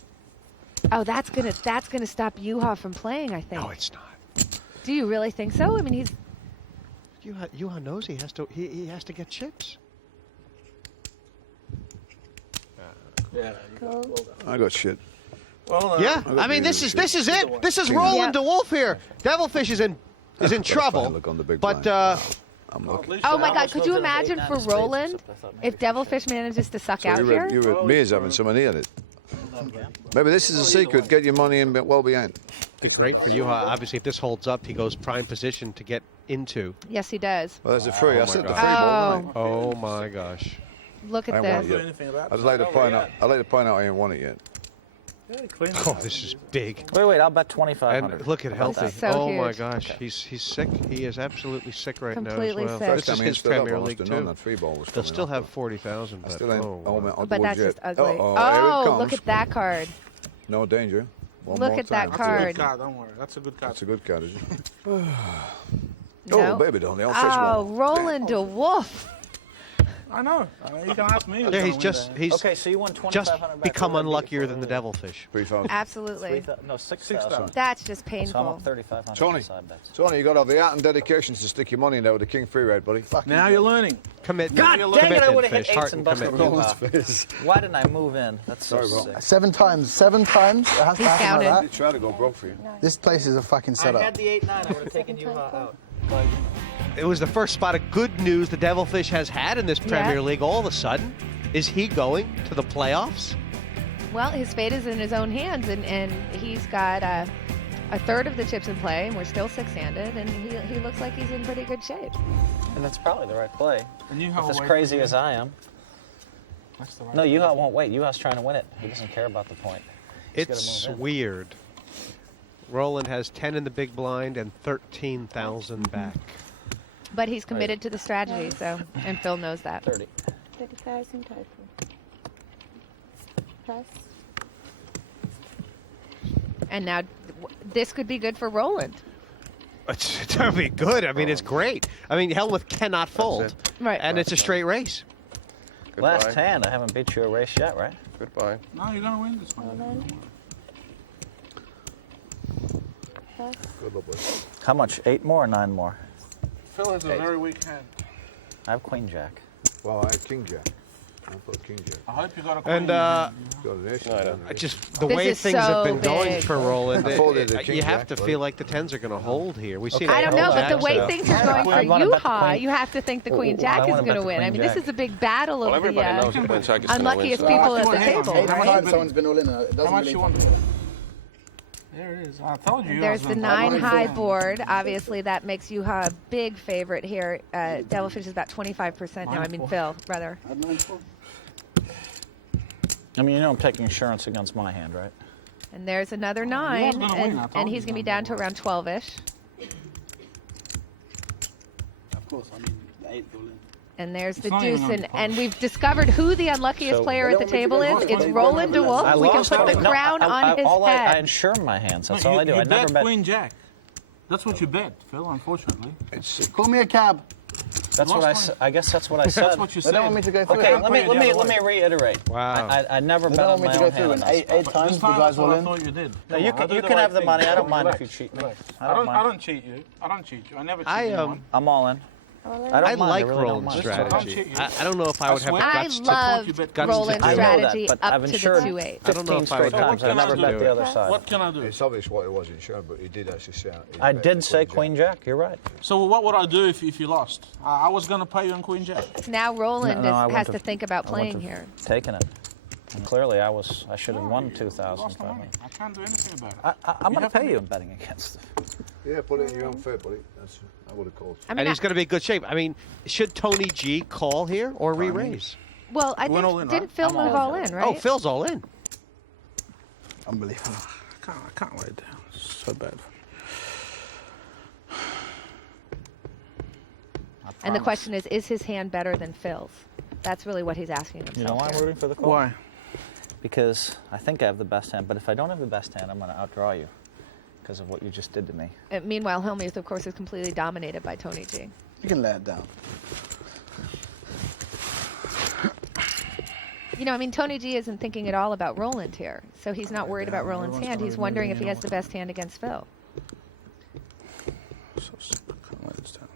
Oh, that's gonna stop Juha from playing. I think. No, it's not. Do you really think so? I mean, he's. Juha knows he has to. He has to get chips. Yeah. Call. I got shit. Well, Yeah, I mean this is it. This is Roland to Wolfe here. Devilfish is in is in trouble. Look on the big But I'm looking. Oh my God! Could you imagine for Roland if Devilfish manages to suck out here? You were me as having some money in it. Maybe this is a secret. Get your money in well behind. be great for Juha. Obviously, if this holds up, he goes prime position to get into. Yes, he does. Well, there's a free. I said the free Oh. ball. Oh my gosh! Look at I this. want it yet. I'd like to point out. I'd like to point out I ain't won it yet. Oh, this is big. Wait, I'll bet 2,500. And look at This Helppi. is so Oh my huge. gosh, he's sick. He is absolutely sick right Completely now as well. sick. First This is time he his stood up, Premier I must League have known too. that free ball was They'll coming still up. have 40,000. I still ain't. Oh, man, But that's just ugly. here it Oh, comes. look at that card. No danger. One Look more at that time. card. Good card, don't worry. That's a good card. That's a good card, is it? No. Oh, baby, don't they? I'll Oh, fish one. Roland to Wolfe. I know. You can ask me. who's yeah, gonna he's win just that. he's Okay, so you won just 2,500 back. become What would it be unluckier for than the Devilfish. 3,000. Absolutely. No, 6,000. That's just So I'm painful. up 3,500 Tony. side bets. Tony, you got to have the art and dedication to stick your money in there with the king free rate, buddy. Now you're learning. Commitment. God dang it, I Commitment, would have hit Fish. eights Heart and and busted commitment. Juha. Why didn't I move in? That's so Sorry, bro. sick. 7 times. 7 times. It has to He's happen counted. like They that. try to go broke for you. This place is a fucking I setup. had the 8-9, I would have taken Juha out. It was the first spot of good news the Devilfish has had in this Premier Yeah. League. All of a sudden, is he going to the playoffs? Well, his fate is in his own hands, and he's got a third of the chips in play, and we're still six-handed, and he looks like he's in pretty good shape. And that's probably the right play. And you If have as a way crazy to- as I am. That's the right No, Juha won't wait. Juha's trying to win it. He doesn't care about the point. He's gotta It's move in. weird. Roland has 10 in the big blind and 13,000 back. But he's committed to the strategy, so, and Phil knows that. 30. 30,000 total. Plus. And now this could be good for Roland. It's going to be good. I mean, it's great. I mean, Hellmuth cannot fold. Right. And it's a straight race. Goodbye. Last hand, I haven't beat you a race yet, right? Goodbye. No, you're gonna win this one. Roland. Plus. Good luck, buddy. How much? 8 more or 9 more? Phil has a very weak hand. I have Queen Jack. Well, I had king jack. I put king jack. I hope you got a queen. And Got an ace. No, I don't. just the This way is things have so been going big. for Roland, I folded the king you have jack, to buddy. feel like the 10s are going to hold here. We see that I don't know, hold but the back, way so- things are going I for wanna bet the Juha, queen. you have to think the Queen I Jack is wanna bet going to the win. I queen mean, this jack. is a big battle Well, of everybody knows the the Queen Jack is going to win. unluckiest So. people at the Hang on, table. hang on. Every time someone's been all in, it How doesn't much really you want? There it is. I told you. There's the I was 9 gonna- high board. Obviously, that makes Juha a big favorite here. Devilfish is about 25% now. I mean, Phil, rather. I'd 9-4. I mean, you know I'm taking insurance against my hand, right? And there's another was 9, gonna win, I told and you he's going to be he was down to gonna around 12-ish. Of course, I mean, the 8 all in. And there's the not even deuce, on and, the and we've discovered who the unluckiest So- player at the table is. It's I Roland DeWolf. We can put the No, crown on his I head. insure my hands. That's No, all I do. you I never bet bet. Queen Jack. That's what you bet, Phil. Unfortunately. Call me a cab. That's what I. I guess that's what I said. That's what you They said. don't want me to go through Okay, it. let me reiterate. Wow. I never They bet don't on want me my to go own through hand. it. Eight times This the time, guys that's all what I in. thought you did. No, you Come on, I can do you the can right have the thing. money. I don't mind if Relax. you cheat me. Relax. I don't I mind. don't cheat you. I don't cheat you. I never cheat I anyone. I'm all in. Roland. I don't I mind. like really don't Roland's mind. strategy. Don't cheat you. I don't know if I would have the swear. I guts to. loved guts to Roland's do it. I know strategy that, but up I've to the insured 2-8. I don't know 15 if I would straight have times. the I guts never to bet do the it. other side. What can I do? It's obvious what it was insured, but he did actually say. I did say Queen Jack. You're right. So what would I do if you lost? I was going to pay you on Queen Jack. Now Roland No, I has wouldn't to have- think about I wouldn't playing have here. Taken it. And clearly, I should have won You 2,000. lost the money. I can't do anything about it. I'm You going have to to pay be- you in betting against. Yeah, put it in your own fate, buddy. That's I would have called. I mean, And he's going to be in good shape. I mean, should Tony G call here or re-raise? well, I Went all think in, didn't right? Phil I'm move all all in. in, right? Oh, Phil's all in. Unbelievable. I can't lay it down. It's so bad. And the question is his hand better than Phil's? That's really what he's asking himself. You know why I'm here. rooting for the call? Why? Because I think I have the best hand, but if I don't have the best hand, I'm going to outdraw you because of what you just did to me. Meanwhile, Hellmuth, of course, is completely dominated by Tony G. You can lay it down. You know, I mean, Tony G isn't thinking at all about Roland here, so he's not worried about Roland's hand. He's wondering if he has the best hand against Phil. So simple. I can't lay this down.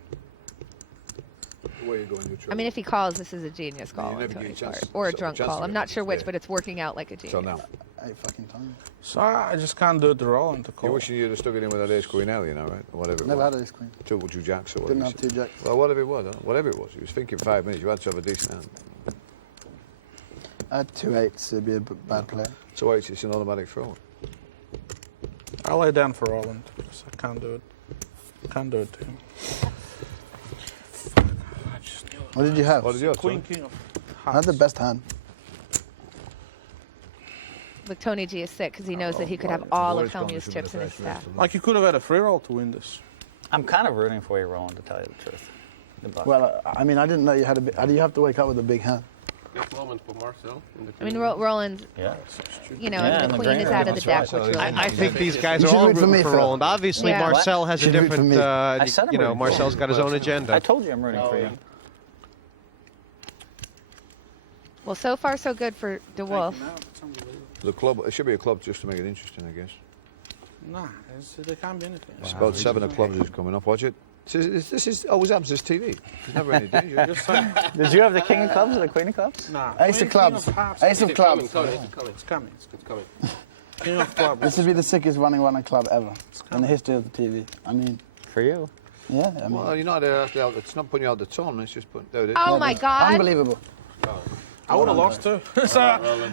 The way you're going, you're I mean, if he calls, this is a genius You call on never get a Tony's chance- part, or a so- drunk chance call. to I'm get not sure which, there. but it's working out like a genius. So now, 8 fucking times. So I just can't do it to Roland to call. You're wishing you'd have stuck it in with that ace queen L, you know, right? Or whatever it Never was. had ace queen. Two jacks or whatever. Didn't have 2 jacks. Well, whatever it was, whatever it was. He was thinking 5 minutes. You had to have a decent hand. I had 2 8s, it'd be a bad player. 2 8s, it's an automatic throw. I'll lay down for Roland because I can't do it. Can't do it to him. What did you have? What did you have? Queen, king of I had the best hand. Look, Tony G is sick because he knows that he could have all of Hellmuth's chips in his stack. Like you could have had a free roll to win this. I'm kind of rooting for you, Roland, to tell you the truth. Well, I mean, I didn't know you had a big... How do you have to wake up with a big hand? Next moment for Marcel. I mean, Roland, Yeah. you know, and the queen is out of the deck, which really I think these guys You are should all root for rooting me, for Phil. Roland. Obviously, Yeah. Marcel has a You should root for different, me. I said I'm you know, rooting for Marcel's you. got his own agenda. I told you I'm rooting for you. well, so far so good for DeWolf. The club, it should be a club just to make it interesting, I guess. Nah, there can't be anything. It's about 7 of clubs is coming up. Watch it. This is always happens. This TV. There's never any danger. Just saying. Did you have the king of clubs or the queen of clubs? Nah. Ace of clubs. Ace of clubs. It's coming. It's coming. King of clubs. This would be the sickest running one club ever in the history of the TV. I mean, For you. yeah, I mean, Well, you're not. It's not putting you out the ton. It's just putting. There it is. Oh my God! unbelievable. I would have lost too. So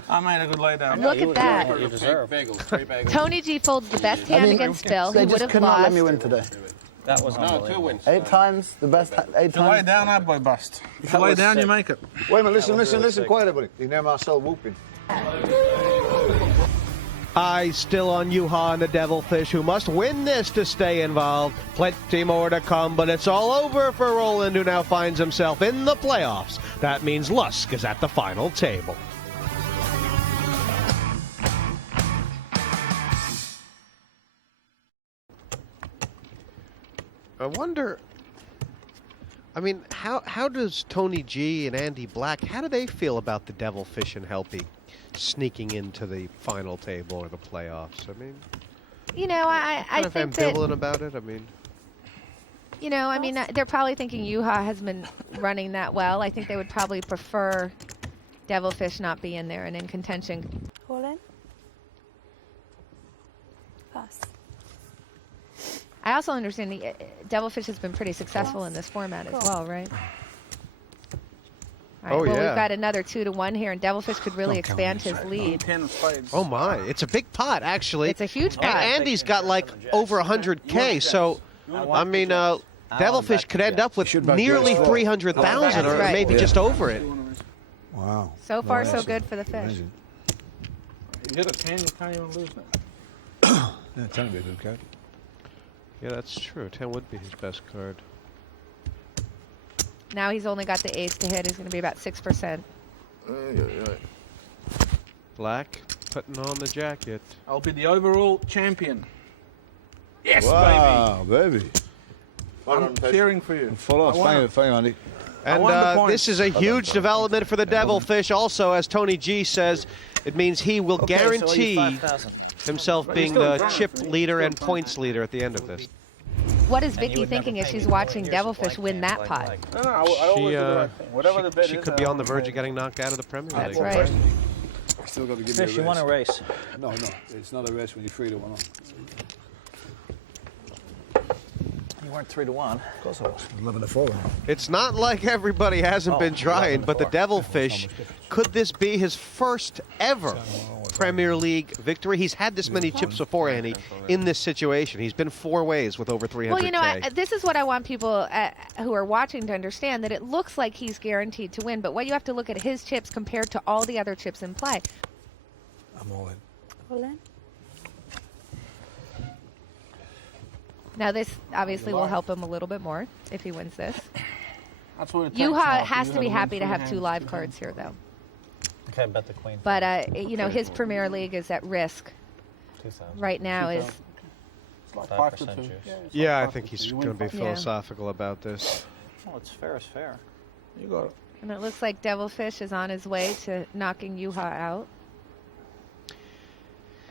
I made a good lay down. Look at that. You deserve. Three bagels. Tony G folds the best hand against Phil. They He would just have could not let lost. me win today. That was No, 2 unbelievable. wins. 8 times, the best. 8 If you lay times. down, that boy bust. If you That lay was down, you sick. make it. Wait a minute. Listen, really sick. quiet, everybody. You hear Marcel whooping. Eyes still on Juha and the Devilfish, who must win this to stay involved. Plenty more to come, but it's all over for Roland, who now finds himself in the playoffs. That means Lusk is at the final table. I wonder, I mean, how does Tony G and Andy Black, how do they feel about the Devilfish and Helppi sneaking into the final table or the playoffs? I mean, You know, I kind of think ambivalent that, about it. I mean, you know, I mean, they're probably thinking Juha has been running that well. I think they would probably prefer Devilfish not be in there and in contention. Call in. Pass. I also understand the Devilfish has been pretty successful in this format as well, right? All right, Oh, well, yeah. we've got another 2-1 here, and Devilfish could really expand his lead. 10 of spades. oh my, it's a big pot actually. It's a huge And pot. Andy's got like over 100K, so I mean, Devilfish could end up with nearly 300,000 or That's right. maybe just over it. Wow. So far, so good for the fish. Amazing. You get a 10, you can't even lose now. Yeah, 10 would be a good card. Yeah, that's true. 10 would be his best card. Now he's only got the ace to hit. He's going to be about 6%. Black putting on the jacket. I'll be the overall champion. Yes, Wow, baby. baby. I'm cheering for you. Full off. Thank you, Andy. And won the points. this is a huge development for the Devilfish. Also, as Tony G says, it means he will guarantee himself being the chip leader and points leader at the end of this. What is Vicky thinking as she's watching Devilfish win that pot? No, I always do the right thing. Whatever the bet She is, could be on the verge of getting knocked out of the Premier League. That's right. Still got to give me a Fish, race. you want a race? No, it's not a race when you're 3-1 on. You weren't 3-1. Of course I was. 11-4. It's not like everybody hasn't been trying, but the Devilfish, could this be his first ever Premier League victory? He's had this many chips before, Annie, in this situation. He's been 4 ways with over 300K. Well, you know, this is what I want people who are watching to understand, that it looks like he's guaranteed to win, but what you have to look at his chips compared to all the other chips in play. I'm all in. Call in. Now, this obviously will help him a little bit more if he wins this. That's what it takes Juha now. has You to be gotta win happy to 3 have hands. 2 live cards here, though. Okay, bet the queen. But, you know, his Premier League is at risk 2,000. right now. Is It's like 5% 5-2. juice. Yeah, it's Yeah, I like think 5-2. he's You win going to be 5-2. philosophical about this. Well, it's fair is fair. You got it. And it looks like Devilfish is on his way to knocking Juha out.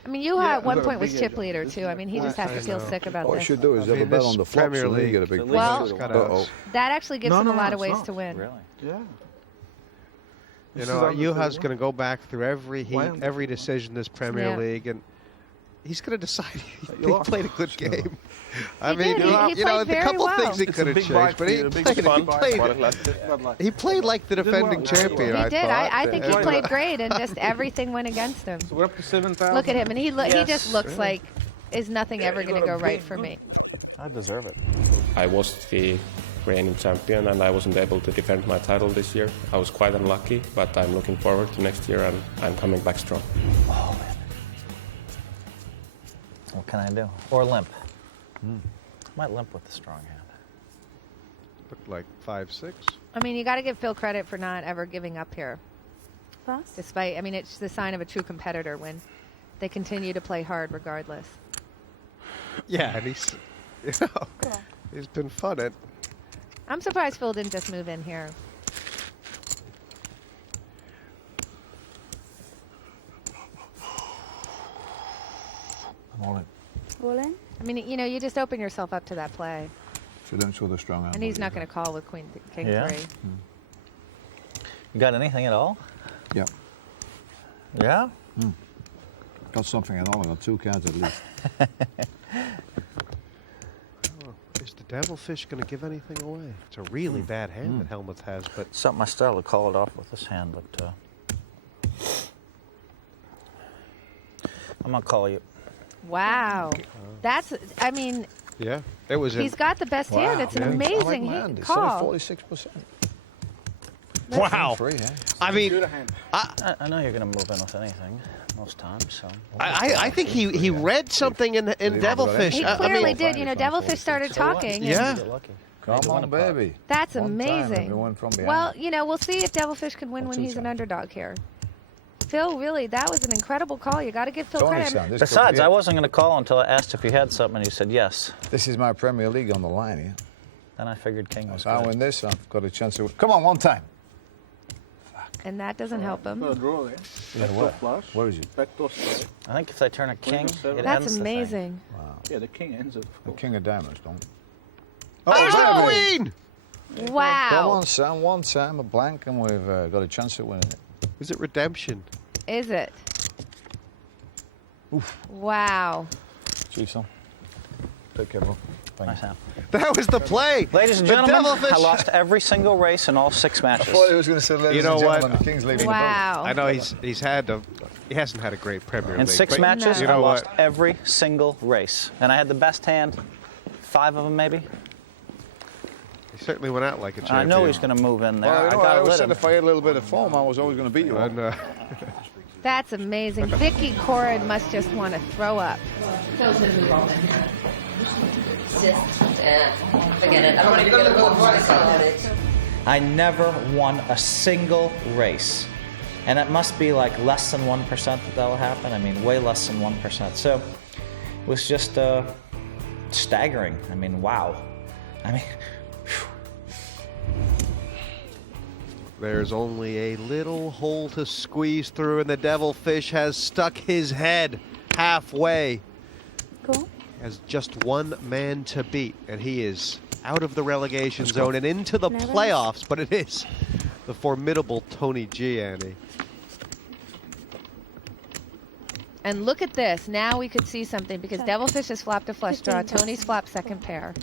I mean, Juha at one point was chip leader, too. I mean, he just has to feel sick about What you this. should do is have a bet on the flops Premier and then you League, get a big... at least Well- it's got Uh-oh. outs. That actually gives No, him no, a lot no, of it's ways not. to win. Really? Yeah. You know, Juha's going to go back through every heat, every decision this Premier League, and he's going to decide he played a good game. I mean, you know, the couple things he could have changed, but he played like the defending champion. He did. I think he played great, and just everything went against him. So we're up to 7,000. Look at him, and he just looks like, is nothing ever going to go right for me? I deserve it. I was the reigning champion and I wasn't able to defend my title this year. I was quite unlucky, but I'm looking forward to next year and I'm coming back strong. Oh, man. What can I do? Or limp. Might limp with the strong hand. Looked like 5-6. I mean, you got to give Phil credit for not ever giving up here. Despite, I mean, it's the sign of a true competitor when they continue to play hard regardless. Yeah, and he's, you know, he's been fun at. I'm surprised Phil didn't just move in here. I'm all in. All in? I mean, you know, you just open yourself up to that play. So don't show the strong hand. And he's not going to call with King 3. You got anything at all? Yeah. Yeah? Got something at all. I got 2 cards at least. Is the Devilfish going to give anything away? It's a really bad hand that Hellmuth has, but Something I started to call it off with this hand, but I'm going to call you. Wow. That's, I mean, yeah, it was. he's got the best hand. It's an amazing call. 46%. Wow. I mean, I know you're going to move in with anything most times, so. I think he read something in Devilfish. He clearly did. You know, Devilfish started talking. Yeah. Come on, baby. That's One time, amazing. everyone from behind. Well, you know, we'll see if Devilfish can win when he's an underdog here. Phil, really, that was an incredible call. You got to give Phil credit. Besides, I wasn't going to call until I asked if you had something, and you said yes. This is my Premier League on the line here. Then I figured King was If I good. win this, I've got a chance to. Come on, one time. And that doesn't help him. Draw there. Yeah, what? Where is it? Backdoor straight. I think if they turn a king, it ends That's the thing. amazing. Wow. Yeah, the king ends it. The king of diamonds, don't. Oh, Queen! Come Wow. on, Sam. One time, a blank, and we've got a chance at winning it. Is it redemption? Is it? Wow. Chief, son. Take care, bro. Thank Nice you. hand. That was the play. Ladies and The gentlemen, Devilfish- I lost every single race in all 6 matches. I thought he was going to say, ladies You know and gentlemen, what? the King's leaving Wow. I know he hasn't had a great Premier League. In 6 but matches, you I know lost what? every single race. And I had the best hand, 5 of them maybe. He certainly went out like a I champion. know he's going to move in there. Well, you know, I got to always let said him. if I had a little bit of form, I was always going to beat you. And, That's amazing. Vicky Corrin must just want to throw up. Phil's going to move on then. Forget it. I don't want to get about it. I never won a single race. And it must be like less than 1% that'll happen. I mean, way less than 1%. So it was just staggering. I mean, wow. I mean, There's only a little hole to squeeze through, and the Devilfish has stuck his head halfway. Cool. Has just one man to beat, and he is out of the relegation zone and into the playoffs, but it is the formidable Tony G, Andy. And look at this. Now we could see something because Devilfish has flopped a flush draw. Tony's flopped second pair.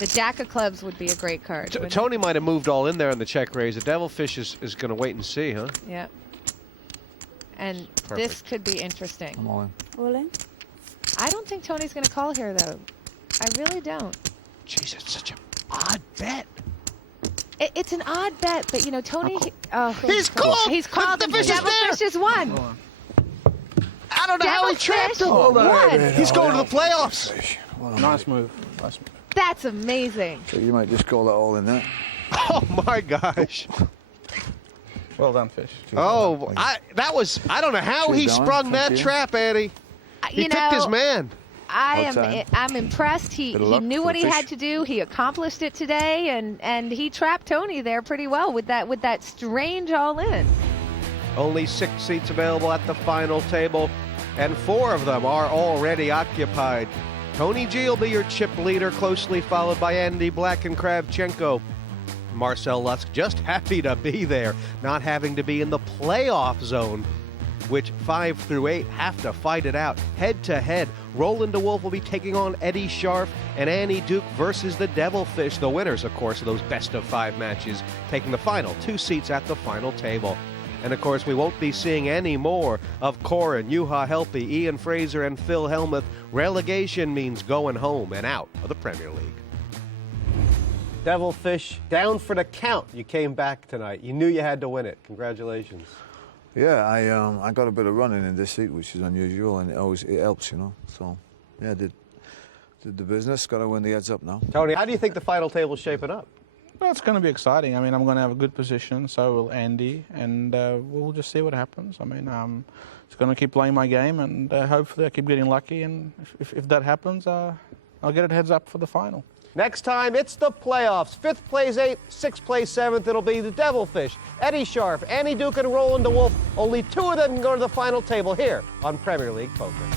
The Jack of Clubs would be a great card. Tony might have moved all in there on the check raise. The Devilfish is going to wait and see, huh? Yeah. And this could be interesting. I'm all in. All in? I don't think Tony's going to call here, though. I really don't. Jeez, it's such an odd bet. It's an odd bet, but, you know, Tony... He's called! He's called. The Devilfish has won. I don't know how he trapped him. Won. He's going to the playoffs. Nice move. Nice move. That's amazing. So you might just call that all in there. Oh, my gosh. Well done, Fish. Oh, I don't know how he sprung that trap, Andy. He picked his man. I'm impressed. He knew what he had to do. He accomplished it today, and he trapped Tony there pretty well with that strange all-in. Only 6 seats available at the final table, and 4 of them are already occupied. Tony G will be your chip leader, closely followed by Andy Black and Kravchenko. Marcel Lusk just happy to be there, not having to be in the playoff zone, which 5 through 8 have to fight it out. Head to head, Roland de Wolfe will be taking on Eddie Scharf and Annie Duke versus the Devilfish. The winners, of course, of those best-of-5 matches, taking the final 2 seats at the final table. And of course, we won't be seeing any more of Corin, Juha, Helppi, Ian Fraser, and Phil Hellmuth. Relegation means going home and out of the Premier League. Devilfish, down for the count. You came back tonight. You knew you had to win it. Congratulations. Yeah, I got a bit of running in this seat, which is unusual, and it helps, you know. So, yeah, did the business. Got to win the heads up now. Tony, how do you think the final table's shaping up? Well, it's going to be exciting. I mean, I'm going to have a good position, so will Andy, and we'll just see what happens. I mean, just going to keep playing my game, and hopefully I keep getting lucky, and if that happens, I'll get it heads up for the final. Next time, it's the playoffs. 5th plays 8th, 6th plays 7th. It'll be the Devilfish, Eddie Scharf, Annie Duke, and Roland de Wolfe. Only 2 of them can go to the final table here on Premier League Poker.